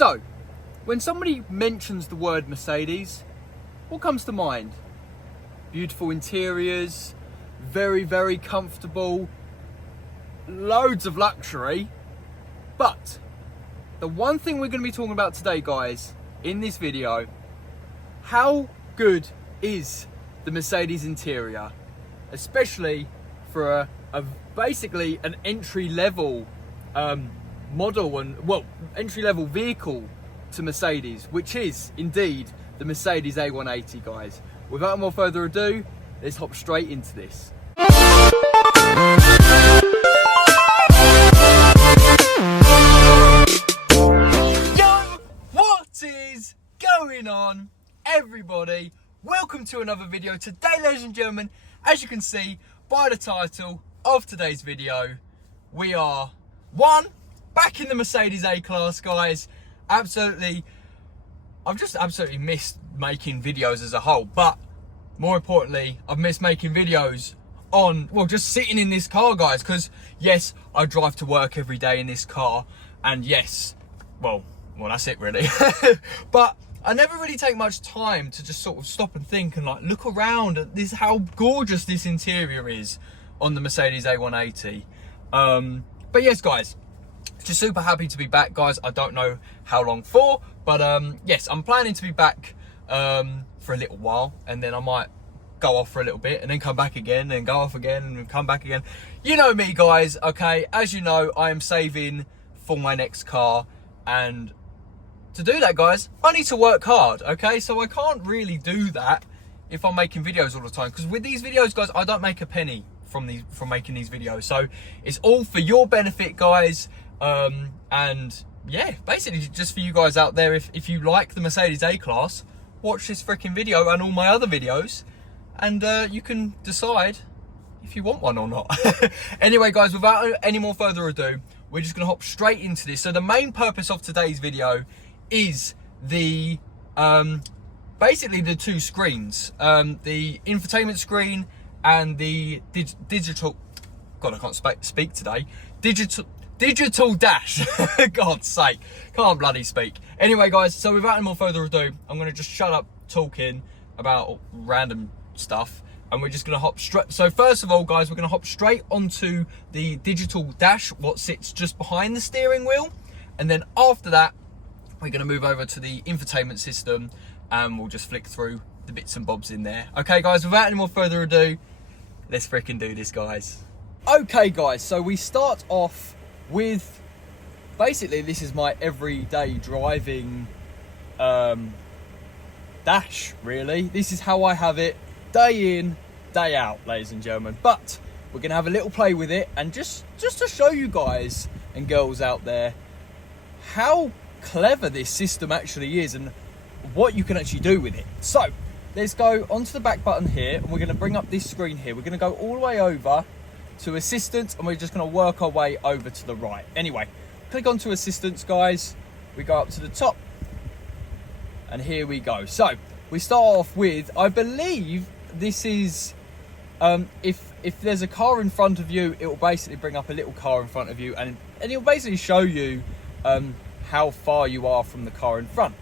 So, when somebody mentions the word Mercedes, what comes to mind? Beautiful interiors, very, very comfortable, loads of luxury. But the one thing we're going to be talking about today, guys, in this video, how good is the Mercedes interior, especially for a basically an entry-level model and, well, entry-level vehicle to Mercedes, which is indeed the Mercedes A180, guys. Without more further ado, let's hop straight into this. Yo, what is going on, everybody? Welcome to another video. Today, ladies and gentlemen, as you can see by the title of today's video, we are back in the Mercedes A-Class, guys. Absolutely, I've just absolutely missed making videos as a whole, but more importantly, I've missed making videos on, well, just sitting in this car, guys, because yes, I drive to work every day in this car, and yes, well, that's it really. But I never really take much time to just sort of stop and think and like look around at this, how gorgeous this interior is on the Mercedes A180. But yes, guys, just super happy to be back, guys. I don't know how long for, but yes, I'm planning to be back for a little while, and then I might go off for a little bit and then come back again and go off again and come back again. You know me, guys, okay? As you know, I am saving for my next car, and to do that, guys, I need to work hard, okay? So I can't really do that if I'm making videos all the time, because with these videos, guys, I don't make a penny from making these videos. So it's all for your benefit, guys. And yeah, basically just for you guys out there, if you like the Mercedes A-Class, watch this freaking video and all my other videos, and you can decide if you want one or not. Anyway, guys, without any more further ado, we're just gonna hop straight into this. So the main purpose of today's video is the basically the two screens, the infotainment screen and the digital, God, I can't speak today, digital dash. God's sake, can't bloody speak. Anyway, guys, so without any more further ado, I'm gonna just shut up talking about random stuff, and we're just gonna hop straight. So first of all, guys, we're gonna hop straight onto the digital dash, what sits just behind the steering wheel, and then after that, we're gonna move over to the infotainment system, and we'll just flick through the bits and bobs in there. Okay, guys, without any more further ado, let's freaking do this, guys. Okay, guys, so we start off with, basically, this is my everyday driving dash, really. This is how I have it day in, day out, ladies and gentlemen. But we're gonna have a little play with it, and just to show you guys and girls out there how clever this system actually is and what you can actually do with it. So let's go onto the back button here, and we're going to bring up this screen here. We're going to go all the way over to assistance, and we're just going to work our way over to the right. Anyway, click onto assistance, guys. We go up to the top, and here we go. So we start off with, I believe this is if there's a car in front of you, it will basically bring up a little car in front of you, and it'll basically show you how far you are from the car in front.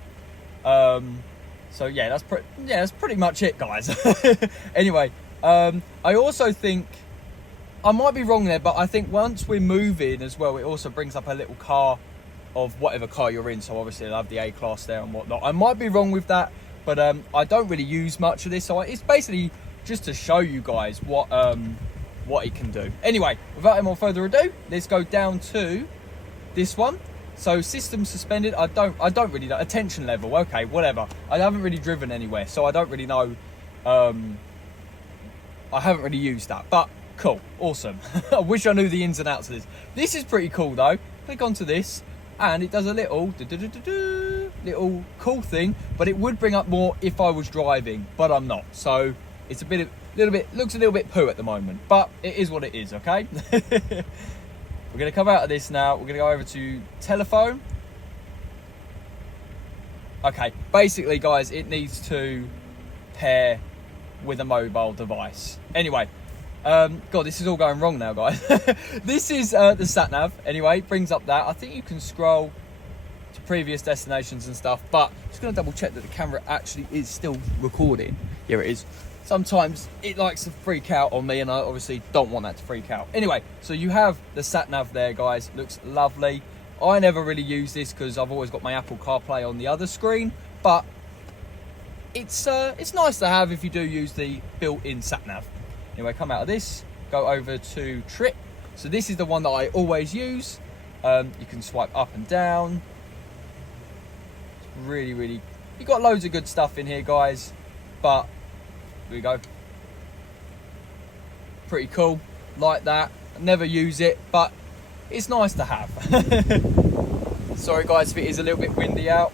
So yeah, that's pretty much it, guys. Anyway, I also think, I might be wrong there, but I think once we're moving as well, it also brings up a little car of whatever car you're in. So obviously I'll have the A-Class there and whatnot. I might be wrong with that, but I don't really use much of this, so it's basically just to show you guys what it can do. Anyway, without any more further ado, let's go down to this one. So system suspended, I don't really know. Attention level, okay, whatever. I haven't really driven anywhere, so I don't really know. I haven't really used that, but cool, awesome. I wish I knew the ins and outs of this. This is pretty cool though. Click onto this, and it does a little little cool thing, but it would bring up more if I was driving, but I'm not. So it's looks a little bit poo at the moment, but it is what it is, okay? We're going to come out of this now. We're going to go over to telephone. Okay, basically, guys, it needs to pair with a mobile device. Anyway, God, this is all going wrong now, guys. This is the sat nav. Anyway, brings up that. I think you can scroll to previous destinations and stuff, but just gonna double check that the camera actually is still recording. Here it is. Sometimes it likes to freak out on me, and I obviously don't want that to freak out. Anyway, so you have the sat nav there, guys. Looks lovely. I never really use this because I've always got my Apple CarPlay on the other screen, but it's nice to have if you do use the built-in sat nav. Anyway, come out of this, go over to Trip. So this is the one that I always use. You can swipe up and down. It's really, you got loads of good stuff in here, guys, but here we go. Pretty cool, like that. I never use it, but it's nice to have. Sorry guys if it is a little bit windy out.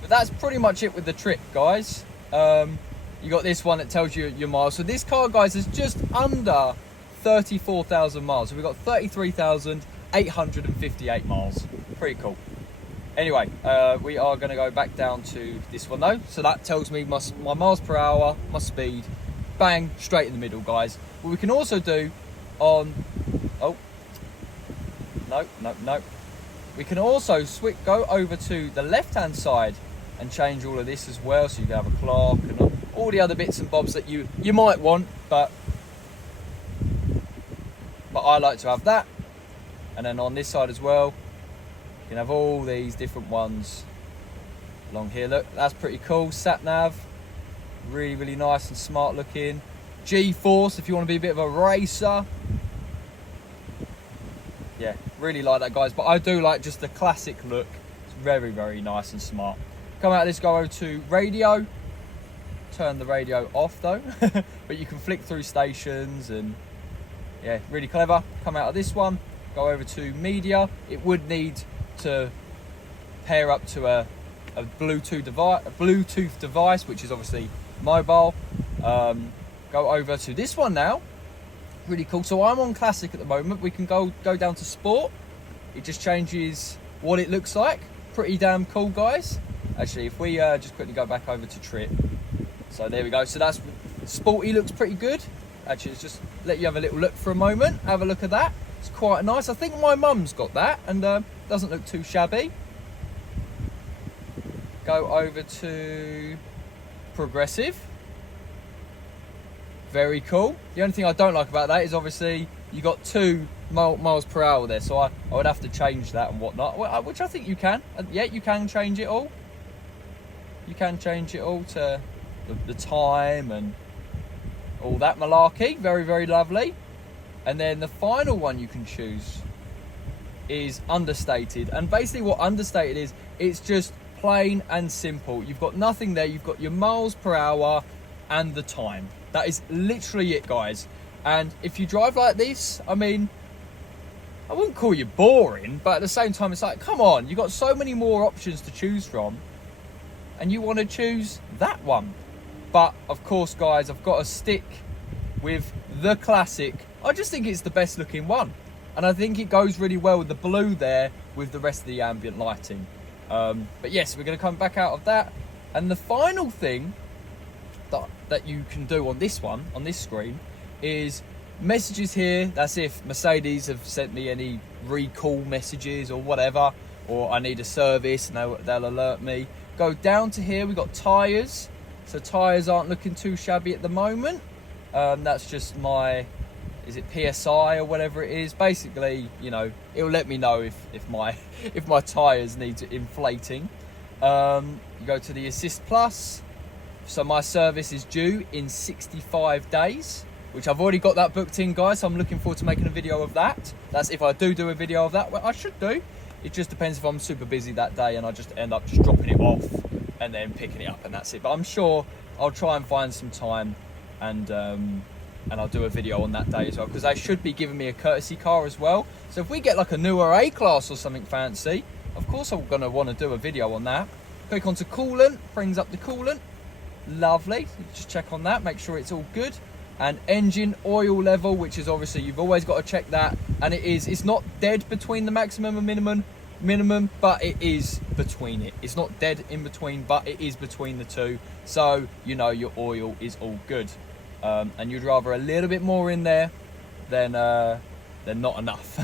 But that's pretty much it with the Trip, guys. You got this one that tells you your miles. So this car, guys, is just under 34,000 miles. So we've got 33,858 miles. Pretty cool. Anyway, we are going to go back down to this one though. So that tells me my miles per hour, my speed, bang, straight in the middle, guys. What we can also do on, oh, no. We can also go over to the left-hand side and change all of this as well. So you can have a clock and all the other bits and bobs that you might want, but I like to have that. And then on this side as well, you can have all these different ones along here. Look, that's pretty cool. Sat nav, really nice and smart looking. G-force if you want to be a bit of a racer. Yeah, really like that, guys. But I do like just the classic look. It's very nice and smart. Come out of this, go over to radio. Turn the radio off though, but you can flick through stations and yeah, really clever. Come out of this one, go over to media. It would need to pair up to a Bluetooth device, which is obviously mobile. Go over to this one now. Really cool. So I'm on classic at the moment. We can go down to sport. It just changes what it looks like. Pretty damn cool, guys. Actually, if we just quickly go back over to Trip. So there we go. So that's sporty, looks pretty good. Actually, let's just let you have a little look for a moment. Have a look at that. It's quite nice. I think my mum's got that and doesn't look too shabby. Go over to progressive. Very cool. The only thing I don't like about that is obviously you got 2 miles per hour there, so I would have to change that and whatnot, which I think you can. Yeah, you can change it all. You can change it all to the time and all that malarkey. Very lovely. And then the final one you can choose is understated. And basically what understated is, it's just plain and simple. You've got nothing there. You've got your miles per hour and the time. That is literally it, guys. And if you drive like this, I mean, I wouldn't call you boring, but at the same time, it's like, come on, you've got so many more options to choose from, and you want to choose that one. But of course, guys, I've got to stick with the classic. I just think it's the best looking one. And I think it goes really well with the blue there with the rest of the ambient lighting. But yes, we're going to come back out of that. And the final thing that you can do on this one, on this screen, is messages here. That's if Mercedes have sent me any recall messages or whatever, or I need a service and they'll alert me. Go down to here, we've got tyres. So tyres aren't looking too shabby at the moment. That's just my, is it PSI or whatever it is? Basically, you know, it'll let me know if my tyres need inflating. You go to the Assist Plus. So my service is due in 65 days, which I've already got that booked in, guys. So I'm looking forward to making a video of that. That's if I do a video of that, well, I should do. It just depends if I'm super busy that day and I just end up just dropping it off and then picking it up and that's it. But I'm sure I'll try and find some time and I'll do a video on that day as well, because they should be giving me a courtesy car as well. So if we get like a newer A-Class or something fancy, of course I'm going to want to do a video on that. Click onto coolant, brings up the coolant. Lovely. Just check on that, make sure it's all good. And engine oil level, which is obviously you've always got to check that, and it's not dead between the maximum and minimum, but it is between it. It's not dead in between, but it is between the two, so you know your oil is all good. And you'd rather a little bit more in there than not enough.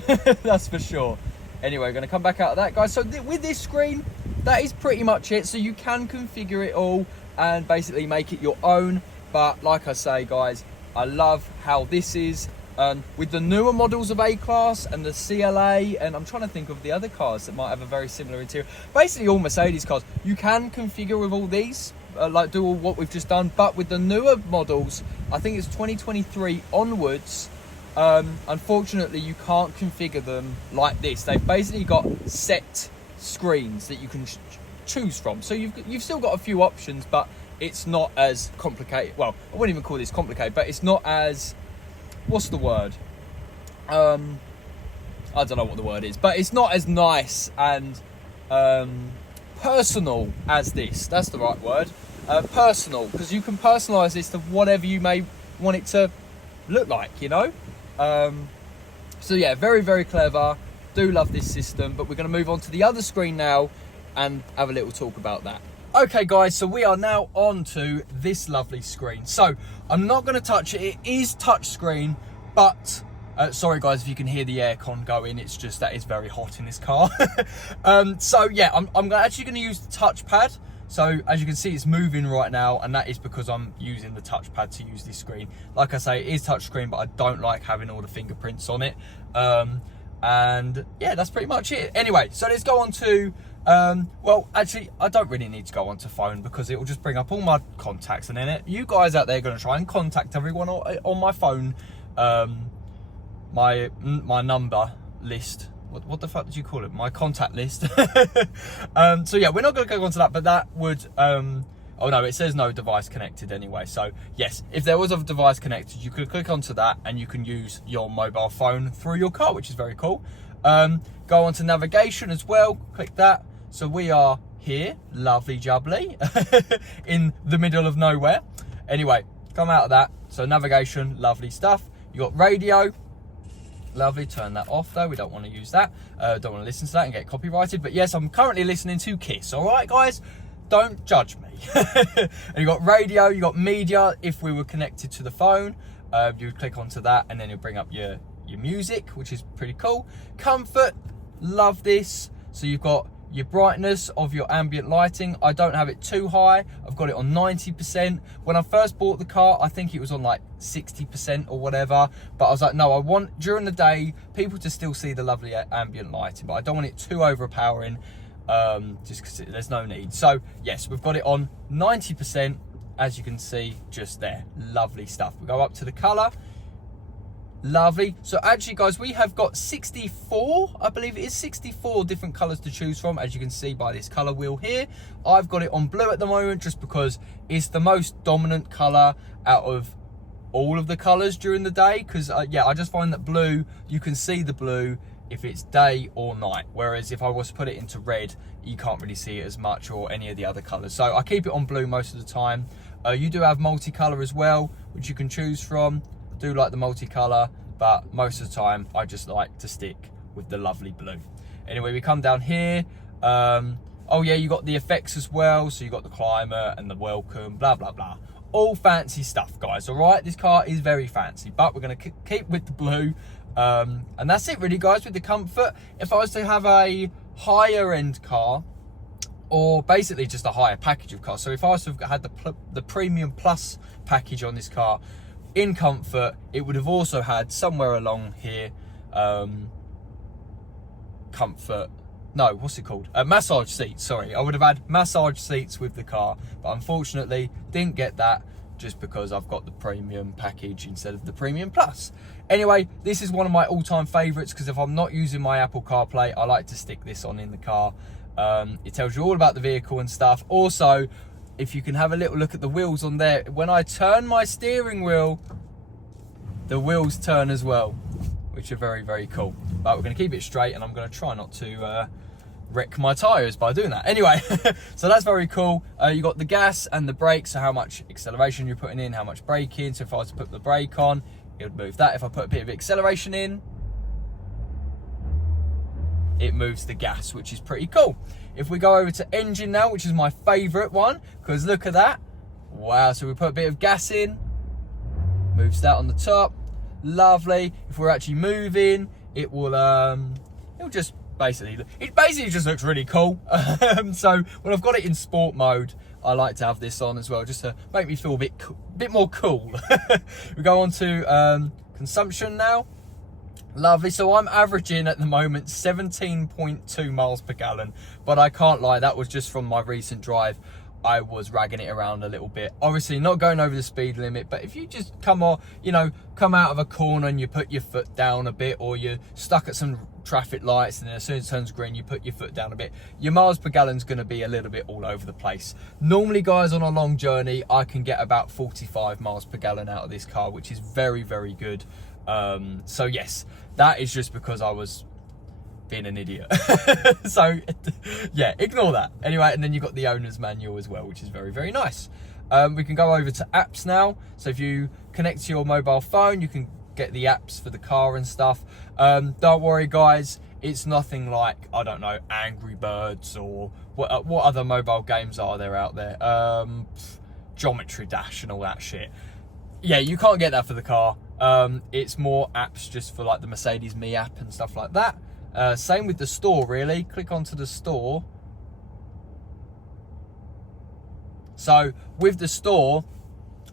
That's for sure. Anyway, we're going to come back out of that, guys. So with this screen, that is pretty much it. So you can configure it all and basically make it your own. But like I say, guys, I love how this is. With the newer models of A-Class and the CLA, and I'm trying to think of the other cars that might have a very similar interior. Basically, all Mercedes cars, you can configure with all these, like do all what we've just done. But with the newer models, I think it's 2023 onwards, unfortunately, you can't configure them like this. They've basically got set screens that you can choose from. So you've still got a few options, but it's not as complicated. Well, I wouldn't even call this complicated, but it's not as... what's the word? I don't know what the word is, but it's not as nice and personal as this. That's the right word. Personal, because you can personalize this to whatever you may want it to look like, you know? So yeah, very, very clever. Do love this system, but we're going to move on to the other screen now and have a little talk about that. Okay guys, so we are now on to this lovely screen. So I'm not going to touch it. It is touch screen, but sorry guys if you can hear the aircon going. It's just that it's very hot in this car. So yeah, I'm actually going to use the touchpad. So as you can see, it's moving right now, and that is because I'm using the touchpad to use this screen. Like I say, it is touch screen, but I don't like having all the fingerprints on it. And yeah, that's pretty much it. Anyway, so let's go on to well, actually, I don't really need to go onto phone because it will just bring up all my contacts, and then you guys out there are going to try and contact everyone on my phone, my number list. What the fuck did you call it? My contact list. So yeah, we're not going to go onto that, but that would oh no, it says no device connected anyway. So yes, if there was a device connected, you could click onto that and you can use your mobile phone through your car, which is very cool. Go on to navigation as well, click that. So we are here, lovely jubbly, in the middle of nowhere. Anyway, come out of that. So navigation, lovely stuff. You got radio, lovely. Turn that off though, we don't want to use that. Don't want to listen to that and get copyrighted. But yes, I'm currently listening to Kiss, all right guys? Don't judge me. And you got radio, you got media. If we were connected to the phone, you would click onto that and then it'll bring up your music, which is pretty cool. Comfort, love this. So you've got your brightness of your ambient lighting. I don't have it too high. I've got it on 90%. When I first bought the car, I think it was on like 60% or whatever. But I was like, no, I want during the day people to still see the lovely ambient lighting, but I don't want it too overpowering, just because there's no need. So yes, we've got it on 90%, as you can see just there. Lovely stuff. We go up to the color. Lovely. So actually guys, we have got 64, I believe it is 64 different colors to choose from, as you can see by this color wheel here. I've got it on blue at the moment just because it's the most dominant color out of all of the colors during the day, because yeah, I just find that blue, you can see the blue if it's day or night, whereas if I was to put it into red, you can't really see it as much, or any of the other colors. So I keep it on blue most of the time. You do have multicolor as well, which you can choose from. Do like the multicolor, but most of the time I just like to stick with the lovely blue. Anyway, we come down here. Oh yeah, you got the effects as well. So you got the climate and the welcome, blah blah blah. All fancy stuff, guys. All right, this car is very fancy, but we're gonna keep with the blue. And that's it really, guys, with the comfort. If I was to have a higher end car, or basically just a higher package of cars, so if I was to have had the premium plus package on this car, in comfort, it would have also had somewhere along here, comfort, no, what's it called? Massage seats, sorry. I would have had massage seats with the car, but unfortunately didn't get that just because I've got the premium package instead of the premium plus. Anyway, this is one of my all-time favorites because if I'm not using my Apple CarPlay, I like to stick this on in the car. It tells you all about the vehicle and stuff. Also, if you can have a little look at the wheels on there, when I turn my steering wheel, the wheels turn as well, which are very, very cool. But we're going to keep it straight, and I'm going to try not to wreck my tyres by doing that. Anyway, so that's very cool. You got the gas and the brakes, so how much acceleration you're putting in, how much braking. So if I was to put the brake on, it would move that. If I put a bit of acceleration in, it moves the gas, which is pretty cool. If we go over to engine now, which is my favorite one, because look at that. Wow, so we put a bit of gas in, moves that on the top. Lovely. If we're actually moving, it will it'll just basically, it basically just looks really cool. So when I've got it in sport mode, I like to have this on as well, just to make me feel a bit more cool. We go on to consumption now. Lovely. So I'm averaging at the moment 17.2 miles per gallon, but I can't lie, that was just from my recent drive. I was ragging it around a little bit, obviously not going over the speed limit, but if you just come out of a corner and you put your foot down a bit, or you're stuck at some traffic lights and then as soon as it turns green you put your foot down a bit, your miles per gallon's going to be a little bit all over the place. Normally, guys, on a long journey I can get about 45 miles per gallon out of this car, which is very, very good. So yes, that is just because I was being an idiot. So yeah, ignore that. Anyway, and then you've got the owner's manual as well, which is very, very nice. We can go over to apps now. So if you connect to your mobile phone, you can get the apps for the car and stuff. Don't worry, guys, it's nothing like, I don't know, Angry Birds or what other mobile games are there out there, Geometry Dash and all that shit. Yeah, you can't get that for the car. It's more apps just for like the Mercedes Me app and stuff like that. Same with the store, really. Click onto the store. So with the store,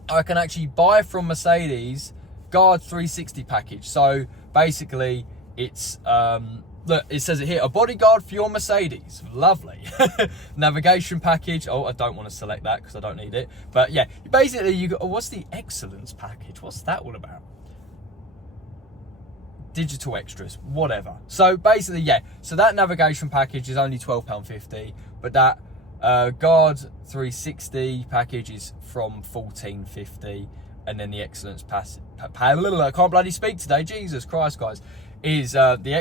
I can actually buy from Mercedes Guard 360 package. So basically it's look, it says it here, a bodyguard for your Mercedes. Lovely. Navigation package. Oh, I don't want to select that because I don't need it, but yeah, basically you got, what's the excellence package, what's that all about? Digital extras, whatever. So basically, yeah, so that navigation package is only £12.50, but that Guard 360 package is from $14.50, and then the excellence I can't bloody speak today, Jesus Christ, guys, is the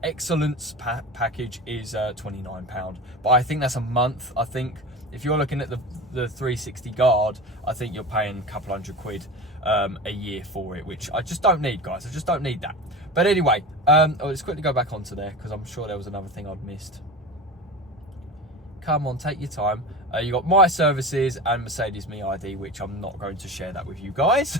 excellence package is £29, but I think that's a month. I think if you're looking at the 360 Guard, I think you're paying a couple £100 a year for it, which I just don't need, guys. I just don't need that. But anyway, let's quickly go back onto there because I'm sure there was another thing I'd missed. Come on, take your time. You got My Services and Mercedes Me ID, which I'm not going to share that with you guys.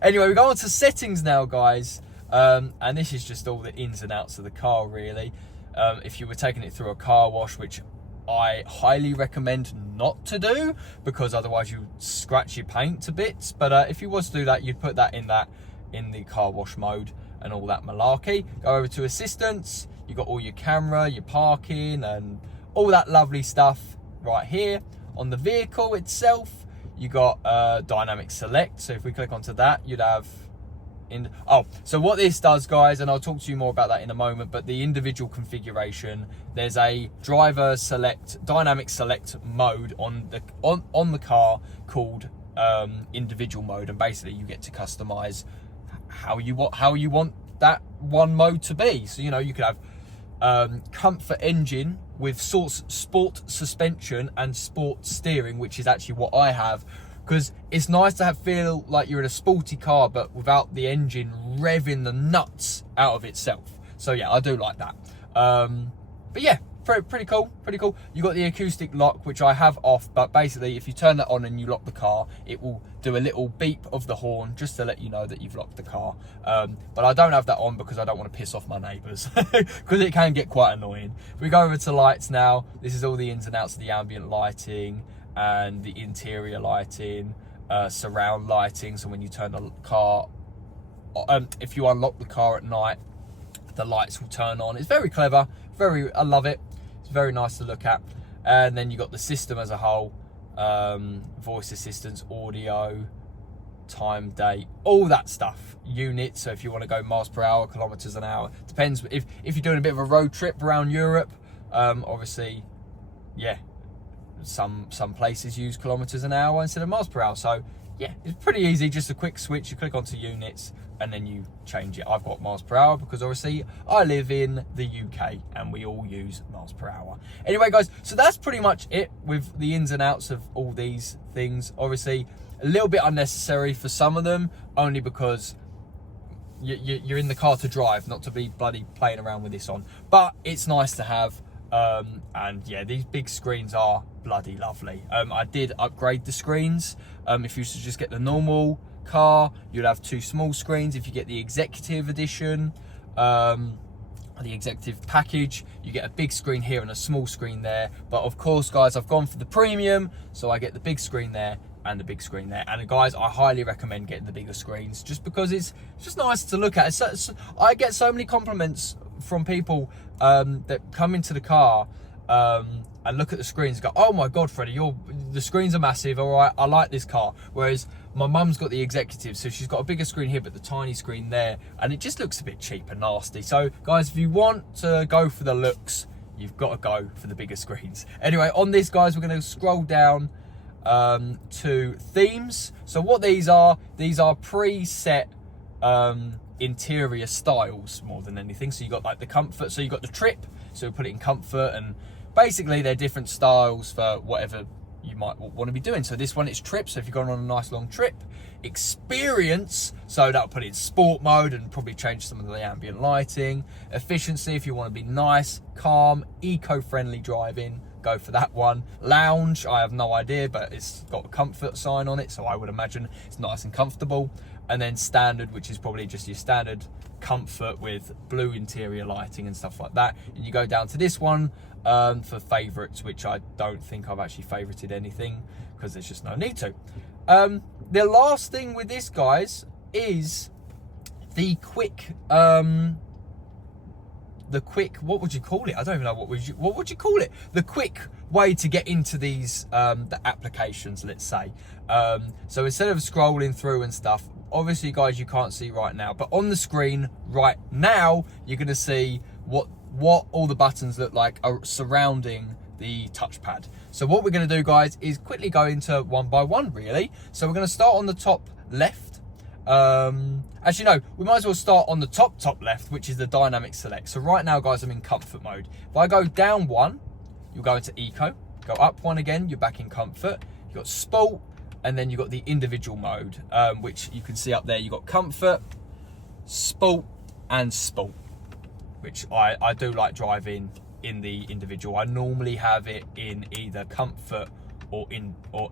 Anyway, we go on to settings now, guys. And this is just all the ins and outs of the car, really. If you were taking it through a car wash, which I highly recommend not to do because otherwise you scratch your paint to bits. But if you was to do that, you'd put that in the car wash mode and all that malarkey. Go over to assistance. You got all your camera, your parking, and all that lovely stuff right here. On the vehicle itself, you got dynamic select. So if we click onto that, you'd have so what this does, guys, and I'll talk to you more about that in a moment, but the individual configuration, there's a driver select, dynamic select mode on the car called individual mode, and basically you get to customize how you want that one mode to be. So you could have comfort engine with sport suspension and sport steering, which is actually what I have, because it's nice to feel like you're in a sporty car but without the engine revving the nuts out of itself. So yeah, I do like that. But yeah, pretty cool. You got the acoustic lock, which I have off, but basically if you turn that on and you lock the car, it will do a little beep of the horn just to let you know that you've locked the car. But I don't have that on because I don't want to piss off my neighbours because it can get quite annoying. If we go over to lights now, this is all the ins and outs of the ambient lighting and the interior lighting, surround lighting. So when you turn the car, if you unlock the car at night, the lights will turn on. It's very clever, I love it. It's very nice to look at. And then you got the system as a whole, voice assistance, audio, time, date, all that stuff, units. So if you want to go miles per hour, kilometers an hour, depends if you're doing a bit of a road trip around Europe. Obviously, yeah, some places use kilometers an hour instead of miles per hour. So yeah, it's pretty easy, just a quick switch. You click onto units and then you change it. I've got miles per hour because obviously I live in the UK and we all use miles per hour. Anyway, guys, so that's pretty much it with the ins and outs of all these things. Obviously a little bit unnecessary for some of them, only because you're in the car to drive, not to be bloody playing around with this on. But it's nice to have. And yeah, these big screens are bloody lovely. I did upgrade the screens. If you should just get the normal car, you'd have two small screens. If you get the executive edition, the executive package. You get a big screen here and a small screen there, but of course guys, I've gone for the premium, so I get the big screen there and the big screen there. And guys, I highly recommend getting the bigger screens just because it's just nice to look at. I get so many compliments from people that come into the car and look at the screens and go, oh my god, Freddie, the screens are massive, all right, I like this car. Whereas my mum's got the executive, so she's got a bigger screen here but the tiny screen there, and it just looks a bit cheap and nasty. So guys, if you want to go for the looks, you've got to go for the bigger screens. Anyway, on this guys, we're going to scroll down to themes. So what these are preset interior styles more than anything. So you got like the comfort, so you got the trip, so we put it in comfort, and basically they're different styles for whatever you might want to be doing. So this one, it's trip, so if you're going on a nice long trip. Experience, so that'll put it in sport mode and probably change some of the ambient lighting. Efficiency, if you want to be nice, calm, eco-friendly driving, go for that one. Lounge, I have no idea, but it's got a comfort sign on it, so I would imagine it's nice and comfortable. And then standard, which is probably just your standard comfort with blue interior lighting and stuff like that. And you go down to this one for favorites, which I don't think I've actually favorited anything because there's just no need to. The last thing with this, guys, is the quick what would you call it? I don't even know what would you call it? The quick way to get into these the applications, let's say. So instead of scrolling through and stuff, obviously guys, you can't see right now, but on the screen right now, you're going to see what all the buttons look like are surrounding the touchpad. So what we're going to do, guys, is quickly go into one by one, really. So we're going to start on the top left. Actually, no, we might as well start on the top left, which is the dynamic select. So right now, guys, I'm in comfort mode. If I go down one, you'll go into eco. Go up one again, you're back in comfort. You've got sport, and then you've got the individual mode, which you can see up there. You've got comfort, sport, and sport, which I do like driving in the individual. I normally have it in either comfort or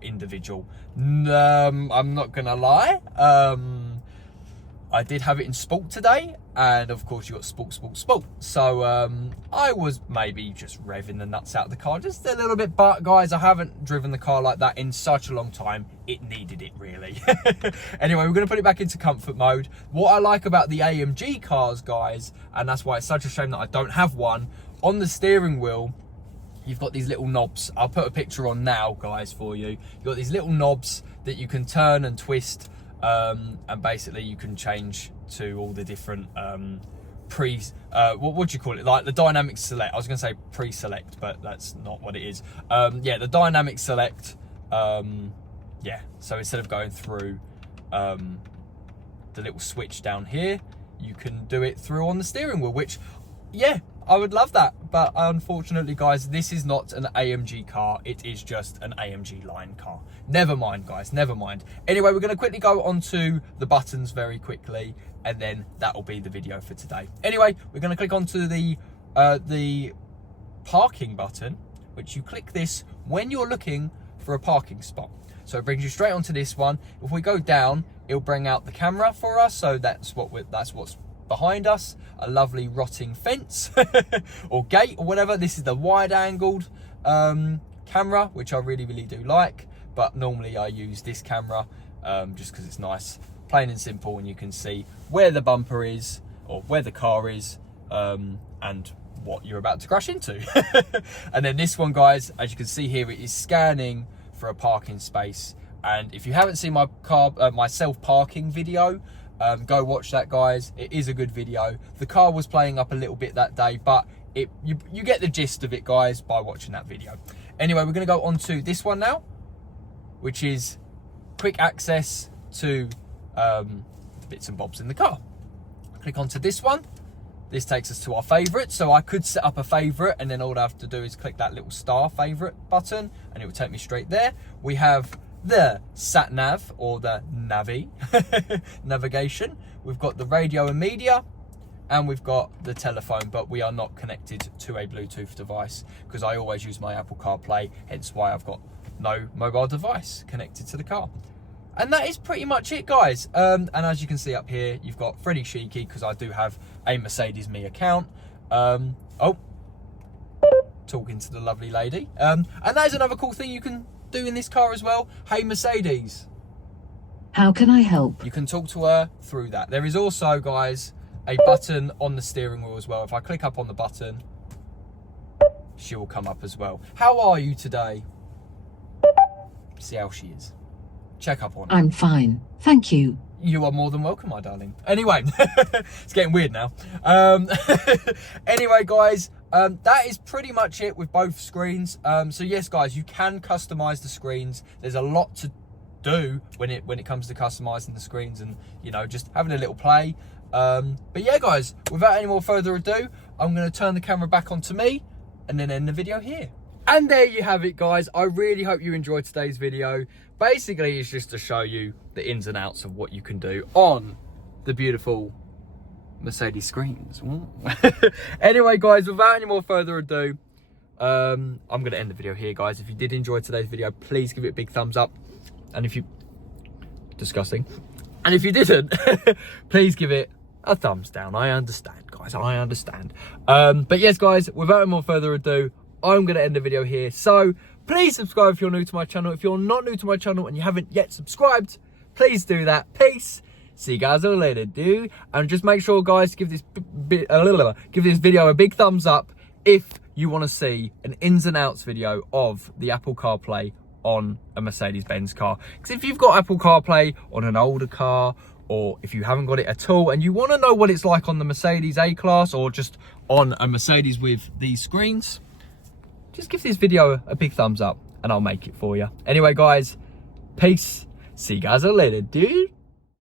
individual. I'm not gonna lie, I did have it in sport today, and of course you got sport. So I was maybe just revving the nuts out of the car just a little bit, but guys, I haven't driven the car like that in such a long time. It needed it, really. Anyway, we're gonna put it back into comfort mode. What I like about the AMG cars, guys, and that's why it's such a shame that I don't have one, on the steering wheel, you've got these little knobs. I'll put a picture on now, guys, for you. You've got these little knobs that you can turn and twist, and basically you can change to all the different what would you call it, like the dynamic select. I was gonna say pre-select, but that's not what it is. Yeah, the dynamic select. Yeah, so instead of going through the little switch down here, you can do it through on the steering wheel, which, yeah, I would love that, but unfortunately, guys, this is not an AMG car. It is just an AMG line car. Never mind, guys, never mind. Anyway, we're going to quickly go onto the buttons very quickly, and then that'll be the video for today. Anyway, we're going to click onto the parking button, which you click this when you're looking for a parking spot. So it brings you straight onto this one. If we go down, it'll bring out the camera for us. So that's what's behind us, a lovely rotting fence or gate or whatever. This is the wide angled camera, which I really do like, but normally I use this camera just because it's nice, plain and simple, and you can see where the bumper is or where the car is and what you're about to crash into. And then this one, guys, as you can see here, it is scanning for a parking space. And if you haven't seen my my self-parking video, go watch that, guys. It is a good video. The car was playing up a little bit that day, but you get the gist of it, guys, by watching that video. Anyway, we're going to go on to this one now, which is quick access to the bits and bobs in the car. Click onto this one. This takes us to our favourite. So I could set up a favourite, and then all I have to do is click that little star favourite button, and it will take me straight there. We have the sat nav, or the navi navigation. We've got the radio and media, and we've got the telephone, but we are not connected to a Bluetooth device because I always use my Apple CarPlay, hence why I've got no mobile device connected to the car. And that is pretty much it, guys. And as you can see up here, you've got Freddie Sheiky, because I do have a Mercedes Me account. Oh, talking to the lovely lady. And that is another cool thing you can do in this car as well. Hey Mercedes, how can I help? you can talk to her through that. There is also, guys, a button on the steering wheel as well. If I click up on the button, she will come up as well. How are you today? See how she is. Check up on her. I'm fine, thank you. You are more than welcome, my darling. Anyway, it's getting weird now. Anyway, guys, that is pretty much it with both screens. So yes, guys, you can customize the screens. There's a lot to do when it comes to customizing the screens and, you know, just having a little play. But yeah, guys, without any more further ado, I'm going to turn the camera back onto me and then end the video here. And there you have it, guys. I really hope you enjoyed today's video. Basically, it's just to show you the ins and outs of what you can do on the beautiful Mercedes screens. Anyway, guys, without any more further ado, I'm going to end the video here, guys. If you did enjoy today's video, please give it a big thumbs up. And if you... Disgusting. And if you didn't, please give it a thumbs down. I understand, guys. I understand. But yes, guys, without any more further ado, I'm going to end the video here. So please subscribe if you're new to my channel. If you're not new to my channel and you haven't yet subscribed, please do that. Peace. See you guys all later, dude. And just make sure, guys, give this video a big thumbs up if you want to see an ins and outs video of the Apple CarPlay on a Mercedes-Benz car. Because if you've got Apple CarPlay on an older car, or if you haven't got it at all and you want to know what it's like on the Mercedes A-Class or just on a Mercedes with these screens, just give this video a big thumbs up and I'll make it for you. Anyway, guys, peace. See you guys all later, dude.